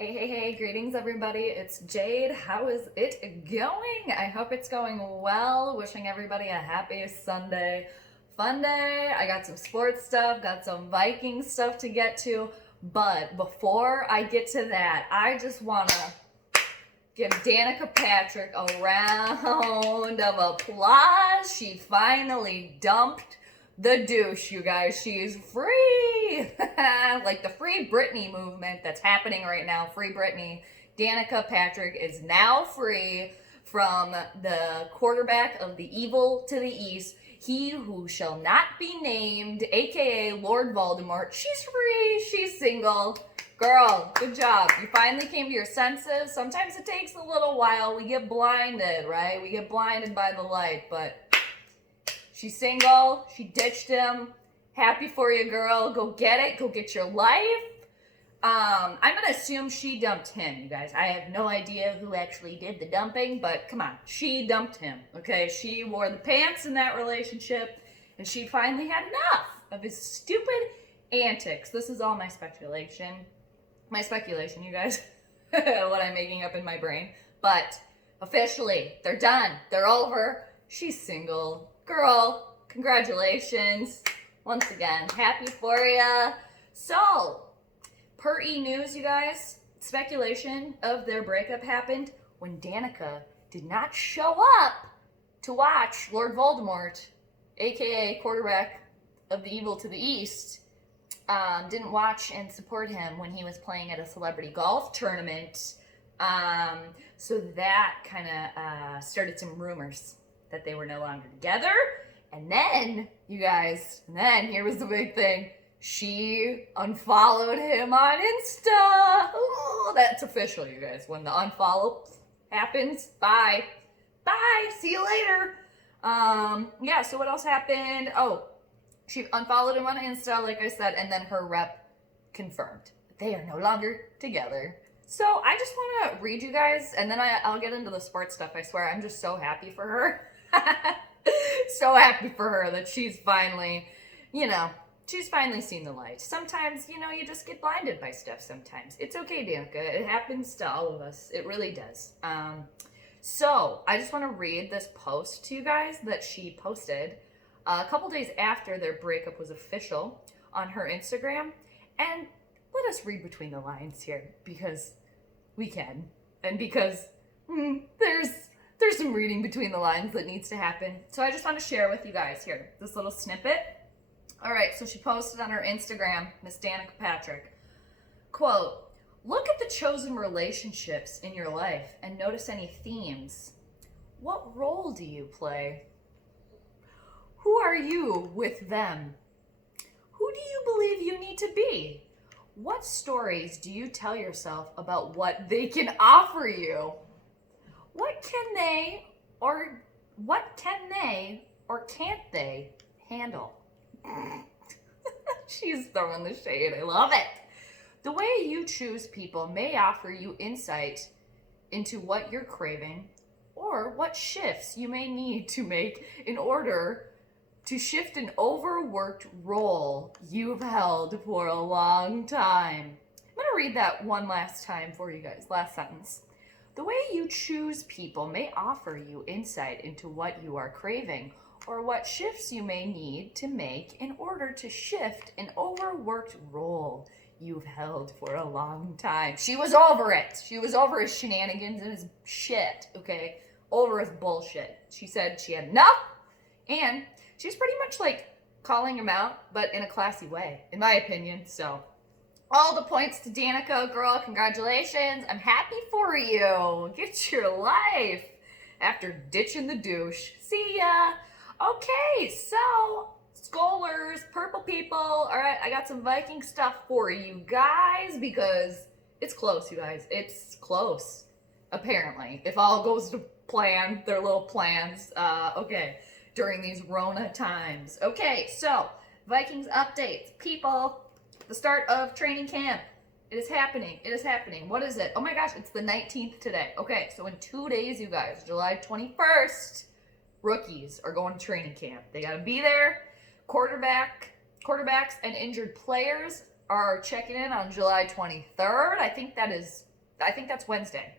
Hey, greetings everybody. It's Jade. How is it going? I hope it's going well. Wishing everybody a happy Sunday. Fun day. I got some sports stuff, got some Viking stuff to get to. But before I get to that, I just want to give Danica Patrick a round of applause. She finally dumped the douche, you guys. She is free. Like the Free Britney movement that's happening right now. Free Britney. Danica Patrick is now free from the quarterback of the evil to the east. He who shall not be named, aka Lord Voldemort. She's free. She's single. Girl, good job. You finally came to your senses. Sometimes it takes a little while. We get blinded, right? We get blinded by the light, but she's single. She ditched him. Happy for you, girl. Go get it. Go get your life. I'm going to assume she dumped him, you guys. I have no idea who actually did the dumping, but come on. She dumped him, okay? She wore the pants in that relationship, and she finally had enough of his stupid antics. This is all my speculation. My speculation, you guys. What I'm making up in my brain. But officially, they're done. They're over. She's single. Girl, congratulations. Once again, happy for ya. So, per E-News, you guys, speculation of their breakup happened when Danica did not show up to watch Lord Voldemort, aka quarterback of the evil to the east, didn't watch and support him when he was playing at a celebrity golf tournament. So that kind of started some rumors that they were no longer together. And then, you guys, here was the big thing. She unfollowed him on Insta. Ooh, that's official, you guys. When the unfollow happens, bye. Bye. See you later. Yeah, so what else happened? Oh, she unfollowed him on Insta, like I said, and then her rep confirmed. They are no longer together. So I just want to read you guys, and then I'll get into the sports stuff, I swear. I'm just so happy for her. So happy for her that she's finally, she's finally seen the light. Sometimes, you just get blinded by stuff sometimes. It's okay, Danica. It happens to all of us. It really does. So I just want to read this post to you guys that she posted a couple days after their breakup was official on her Instagram. And let us read between the lines here because we can. And because there's some reading between the lines that needs to happen. So I just want to share with you guys here this little snippet. All right, so she posted on her Instagram, Miss Danica Patrick, quote, "Look at the chosen relationships in your life and notice any themes. What role do you play? Who are you with them? Who do you believe you need to be? What stories do you tell yourself about what they can offer you? What can they or can't they handle?" She's throwing the shade. I love it. "The way you choose people may offer you insight into what you're craving or what shifts you may need to make in order to shift an overworked role you've held for a long time." I'm going to read that one last time for you guys. Last sentence. "The way you choose people may offer you insight into what you are craving or what shifts you may need to make in order to shift an overworked role you've held for a long time." She was over it. She was over his shenanigans and his shit, okay? Over his bullshit. She said she had enough, and she's pretty much like calling him out, but in a classy way, in my opinion. So all the points to Danica, girl. Congratulations. I'm happy for you. Get your life after ditching the douche. See ya. Okay, so Skolers, purple people. All right, I got some Viking stuff for you guys because it's close, you guys. It's close, apparently. If all goes to plan, their little plans. Okay, during these Rona times. Okay, so Vikings updates. People, the start of training camp. It is happening. It is happening. What is it? Oh my gosh, it's the 19th today. Okay, so in 2 days, you guys, July 21st, rookies are going to training camp. They got to be there. Quarterbacks and injured players are checking in on July 23rd. I think that is I think that's Wednesday.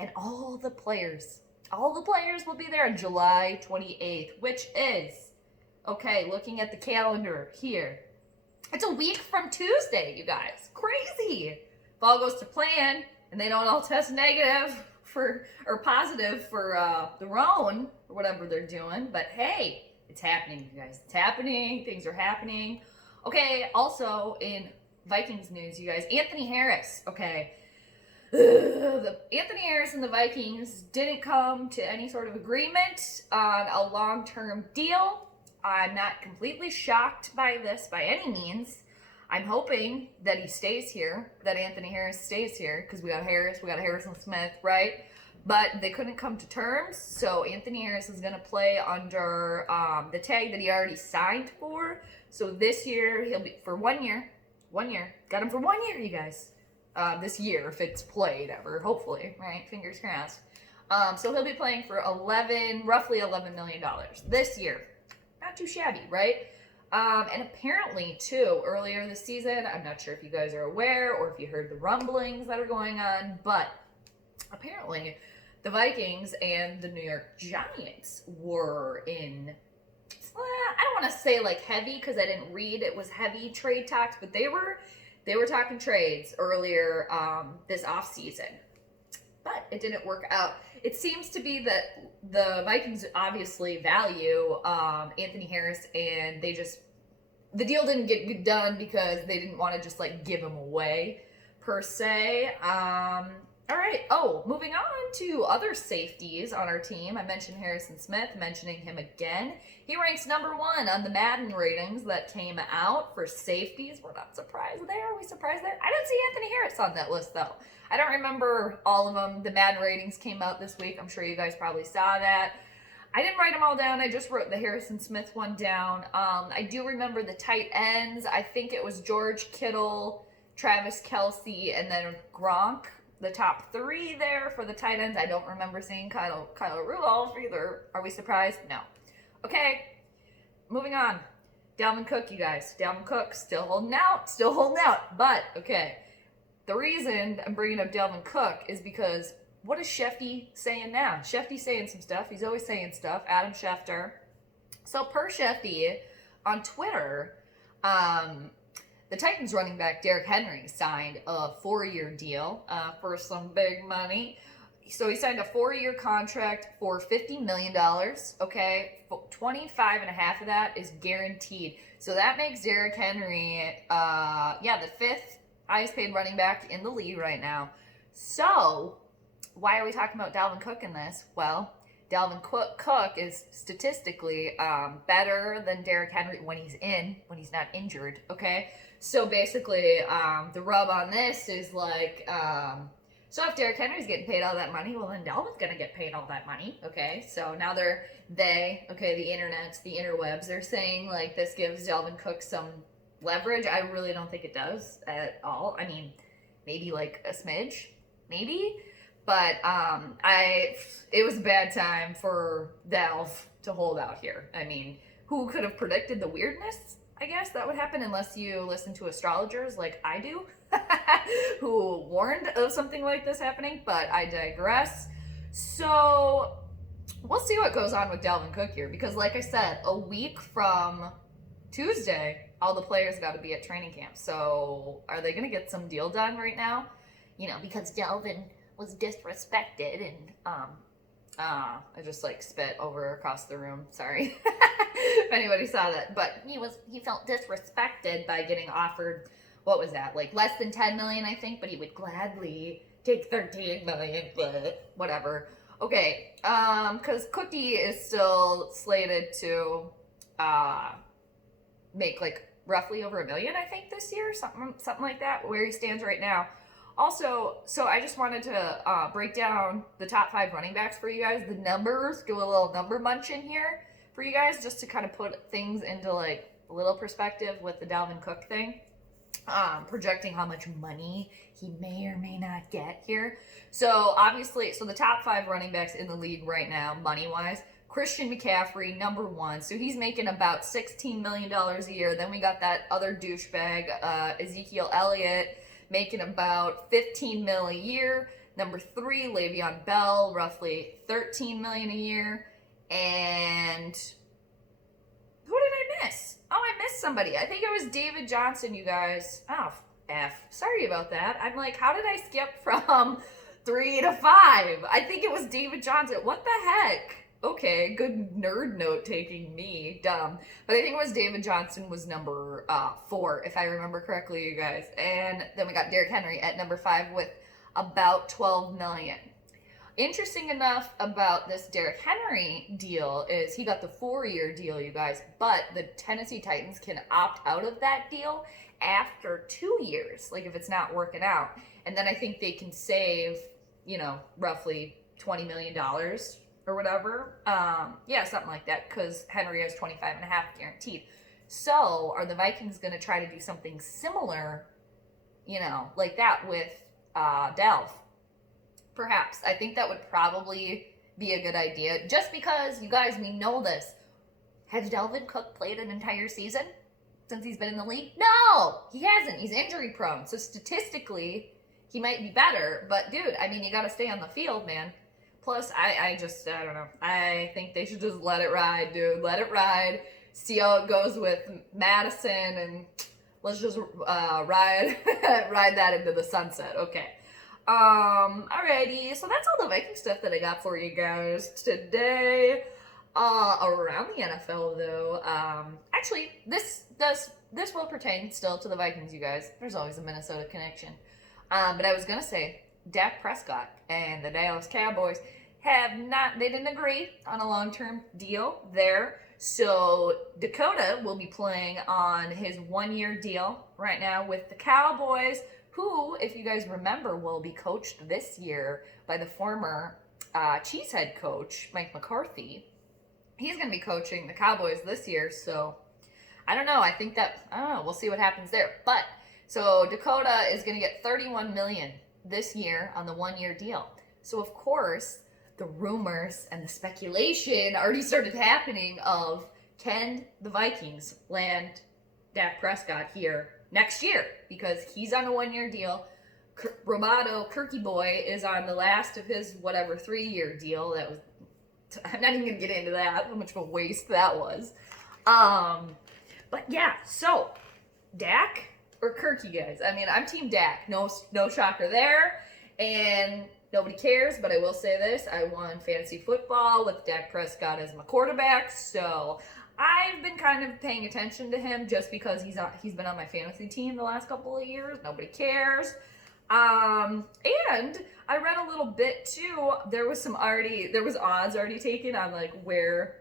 And all the players will be there on July 28th, which is, okay, looking at the calendar here, it's a week from Tuesday, you guys. Crazy. If all goes to plan and they don't all test negative or positive for the Rhone or whatever they're doing, but hey, it's happening, you guys. It's happening. Things are happening. Okay, also in Vikings news, you guys, Anthony Harris, okay. The Anthony Harris and the Vikings didn't come to any sort of agreement on a long-term deal. I'm not completely shocked by this by any means. I'm hoping that he stays here, that Anthony Harris stays here, because we got Harrison Smith, right? But they couldn't come to terms, so Anthony Harris is going to play under the tag that he already signed for. So this year, he'll be for 1 year. 1 year. Got him for 1 year, you guys. This year, if it's played ever, hopefully, right? Fingers crossed. So he'll be playing for roughly $11 million this year. Not too shabby, right? And apparently, too, earlier this season, I'm not sure if you guys are aware or if you heard the rumblings that are going on, but apparently the Vikings and the New York Giants were in, I don't want to say like heavy because I didn't read it was heavy trade talks, but they were talking trades earlier this offseason. But it didn't work out. It seems to be that the Vikings obviously value Anthony Harris, and the deal didn't get done because they didn't want to just like give him away per se. All right. Oh, moving on to other safeties on our team. I mentioned Harrison Smith, mentioning him again. He ranks number 1 on the Madden ratings that came out for safeties. We're not surprised there. Are we surprised there? I didn't see Anthony Harris on that list, though. I don't remember all of them. The Madden ratings came out this week. I'm sure you guys probably saw that. I didn't write them all down. I just wrote the Harrison Smith one down. I do remember the tight ends. I think it was George Kittle, Travis Kelce, and then Gronk. The top 3 there for the tight ends. I don't remember seeing Kyle Rudolph either. Are we surprised? No. Okay, moving on. Dalvin Cook, you guys. Dalvin Cook still holding out. But, okay, the reason I'm bringing up Dalvin Cook is because what is Shefty saying now? Shefty's saying some stuff. He's always saying stuff. Adam Schefter. So, per Shefty, on Twitter, the Titans running back Derrick Henry signed a 4-year deal for some big money. So he signed a 4-year contract for $50 million, okay? 25.5 of that is guaranteed. So that makes Derrick Henry, the 5th highest paid running back in the league right now. So why are we talking about Dalvin Cook in this? Well, Dalvin Cook is statistically better than Derrick Henry when he's not injured, okay? So basically, the rub on this is like, so if Derrick Henry's getting paid all that money, well then Dalvin's gonna get paid all that money, okay? So now the internets, the interwebs, they're saying like this gives Dalvin Cook some leverage. I really don't think it does at all. I mean, maybe like a smidge, maybe. But it was a bad time for Dalv to hold out here. I mean, who could have predicted the weirdness? I guess that would happen unless you listen to astrologers like I do, who warned of something like this happening, but I digress. So we'll see what goes on with Dalvin Cook here, because like I said, a week from Tuesday, all the players got to be at training camp. So are they going to get some deal done right now? You know, because Dalvin was disrespected and I just like spit over across the room. Sorry if anybody saw that, but he felt disrespected by getting offered, what was that, like less than 10 million, I think, but he would gladly take 13 million, but whatever. Okay, because Cookie is still slated to make like roughly over $1 million, I think, this year, something like that, where he stands right now. Also, so I just wanted to break down the top 5 running backs for you guys, the numbers, do a little number munch in here for you guys, just to kind of put things into like a little perspective with the Dalvin Cook thing, projecting how much money he may or may not get here. So obviously, so the top 5 running backs in the league right now, money-wise, Christian McCaffrey, number 1. So he's making about $16 million a year. Then we got that other douchebag, Ezekiel Elliott, making about 15 mil a year. Number 3, Le'Veon Bell, roughly 13 million a year. And who did I miss? Oh, I missed somebody. I think it was David Johnson, you guys. Oh, F. Sorry about that. I'm like, how did I skip from 3 to 5? I think it was David Johnson. What the heck? Okay, good nerd note taking, me. Dumb. But I think it was David Johnson was number 4, if I remember correctly, you guys. And then we got Derrick Henry at number 5 with about 12 million. Interesting enough about this Derrick Henry deal is he got the 4-year deal, you guys, but the Tennessee Titans can opt out of that deal after 2 years, like if it's not working out. And then I think they can save, roughly $20 million or whatever. Yeah, something like that, because Henry has 25.5 guaranteed. So are the Vikings going to try to do something similar, like that with Dalv? Perhaps. I think that would probably be a good idea. Just because, you guys, we know this. Has Dalvin Cook played an entire season since he's been in the league? No! He hasn't. He's injury prone. So statistically, he might be better. But, dude, I mean, you got to stay on the field, man. Plus, I don't know. I think they should just let it ride, dude. Let it ride. See how it goes with Madison, and let's just ride that into the sunset. Okay. Alrighty, so that's all the Viking stuff that I got for you guys today. Around the NFL though, actually this will pertain still to the Vikings, you guys. There's always a Minnesota connection. But I was gonna say Dak Prescott and the Dallas Cowboys they didn't agree on a long-term deal there. So Dakota will be playing on his 1-year deal right now with the Cowboys, who, if you guys remember, will be coached this year by the former Chiefs head coach, Mike McCarthy. He's going to be coaching the Cowboys this year, so I don't know. We'll see what happens there. But, so Dakota is going to get $31 million this year on the 1-year deal. So, of course, the rumors and the speculation already started happening of, can the Vikings land Dak Prescott here next year? Because he's on a 1-year deal. Roboto, Kirky Boy, is on the last of his 3-year deal. I'm not even going to get into that, how much of a waste that was. But yeah, so Dak or Kirky, guys? I mean, I'm Team Dak. No shocker there. And nobody cares, but I will say this. I won fantasy football with Dak Prescott as my quarterback, so I've been kind of paying attention to him just because he's been on my fantasy team the last couple of years. Nobody cares. And I read a little bit too. There was odds already taken on like where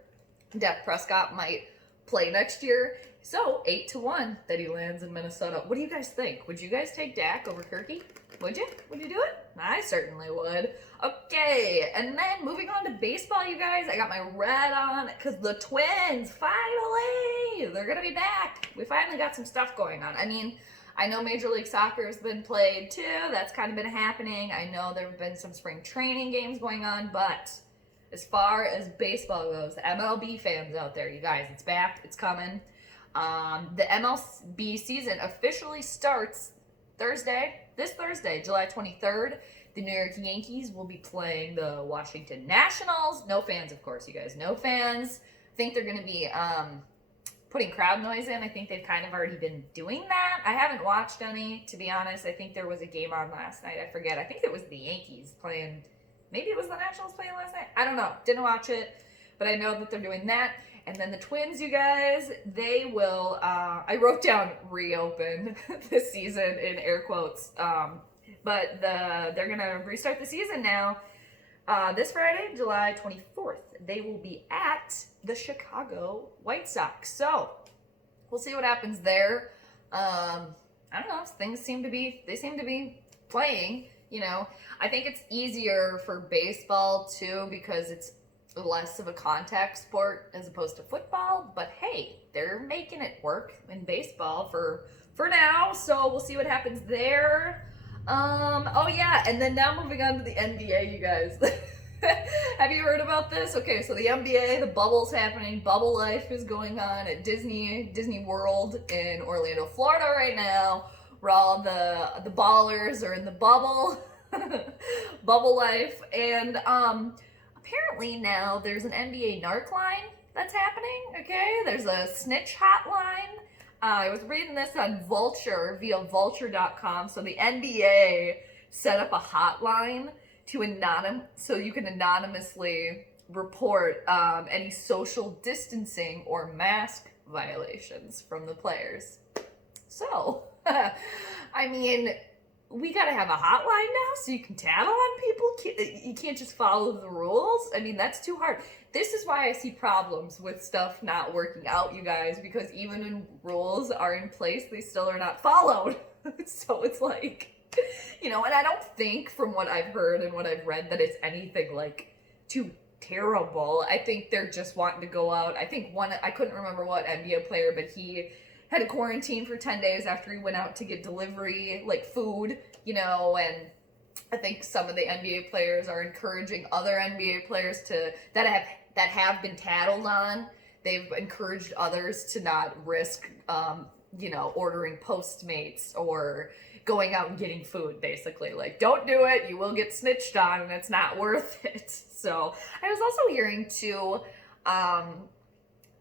Dak Prescott might play next year. So 8-1 that he lands in Minnesota. What do you guys think? Would you guys take Dak over Kirky? Would you? Would you do it? I certainly would. Okay, and then moving on to baseball, you guys. I got my red on because the Twins, finally, they're going to be back. We finally got some stuff going on. I mean, I know Major League Soccer has been played too. That's kind of been happening. I know there have been some spring training games going on, but as far as baseball goes, the MLB fans out there, you guys, it's back. It's coming. The MLB season officially starts this Thursday, July 23rd. The New York Yankees will be playing the Washington Nationals. No fans, of course, you guys. No fans. I think they're going to be putting crowd noise in. I think they've kind of already been doing that. I haven't watched any, to be honest. I think there was a game on last night. I forget. I think it was the Yankees playing. Maybe it was the Nationals playing last night. I don't know. Didn't watch it. But I know that they're doing that. And then the Twins, you guys, they will, I wrote down reopen this season in air quotes. But they're going to restart the season now. This Friday, July 24th, they will be at the Chicago White Sox. So we'll see what happens there. I don't know. Things seem to be playing, I think it's easier for baseball too because it's less of a contact sport as opposed to football, but hey, they're making it work in baseball for now, so we'll see what happens there. Oh yeah, and then now moving on to the NBA, you guys. Have you heard about this? Okay, so the NBA, the bubble's happening, bubble life is going on at Disney World in Orlando, Florida right now, where all the ballers are in the bubble, bubble life, and apparently now there's an NBA narc line that's happening. Okay, there's a snitch hotline. I was reading this on Vulture via vulture.com. So the NBA set up a hotline to so you can anonymously report any social distancing or mask violations from the players. So, I mean, we gotta have a hotline now so you can tattle on people. You can't just follow the rules. I mean, that's too hard. This is why I see problems with stuff not working out, you guys, because even when rules are in place, they still are not followed. So it's like, you know, and I don't think from what I've heard and what I've read that it's anything like too terrible. I think they're just wanting to go out. I think I couldn't remember what NBA player, but he had to quarantine for 10 days after he went out to get delivery, like food, you know, and I think some of the NBA players are encouraging other NBA players that have been tattled on. They've encouraged others to not risk, you know, ordering Postmates or going out and getting food, basically. Like, don't do it. You will get snitched on, and it's not worth it. So I was also hearing too, I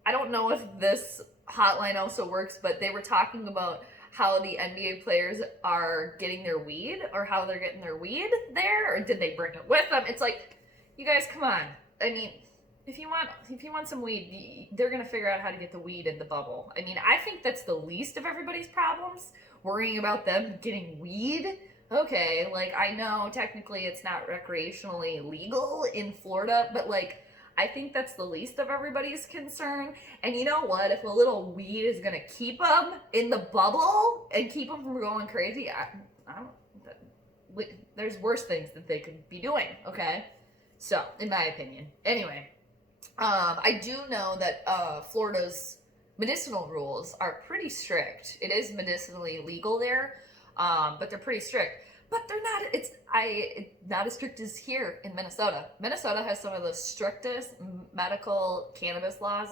don't know if this hotline also works, but they were talking about how the NBA players are getting their weed, or how they're getting their weed there, or did they bring it with them? It's like, you guys, come on. I mean, if you want some weed, they're gonna figure out how to get the weed in the bubble. I mean, I think that's the least of everybody's problems, worrying about them getting weed. Okay, like, I know technically it's not recreationally legal in Florida, but like, I think that's the least of everybody's concern. And you know what? If a little weed is gonna keep them in the bubble and keep them from going crazy, there's worse things that they could be doing. Okay, so in my opinion, anyway, I do know that Florida's medicinal rules are pretty strict. It is medicinally legal there, but they're pretty strict. But they're not. Not as strict as here in Minnesota. Minnesota has some of the strictest medical cannabis laws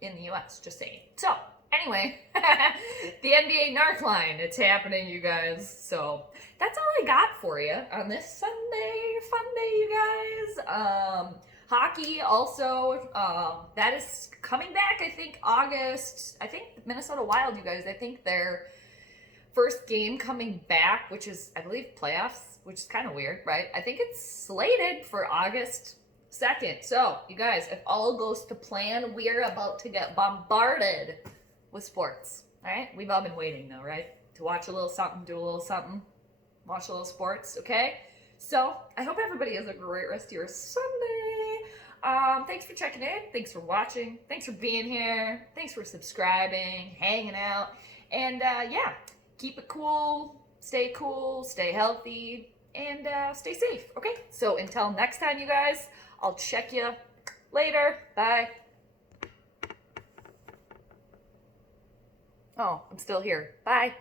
in the U.S. Just saying. So anyway, the NBA narc line. It's happening, you guys. So that's all I got for you on this Sunday fun day, you guys. Hockey also, that is coming back, I think, August. I think Minnesota Wild, you guys, I think their first game coming back, which is, I believe, playoffs, which is kind of weird, right? I think it's slated for August 2nd. So, you guys, if all goes to plan, we're about to get bombarded with sports, all right? We've all been waiting, though, right? To watch a little something, do a little something, watch a little sports, okay? So, I hope everybody has a great rest of your Sunday. Thanks for checking in. Thanks for watching. Thanks for being here. Thanks for subscribing, hanging out. And, yeah, keep it cool, stay healthy, and stay safe, okay? So until next time, you guys, I'll check you later. Bye. Oh, I'm still here. Bye.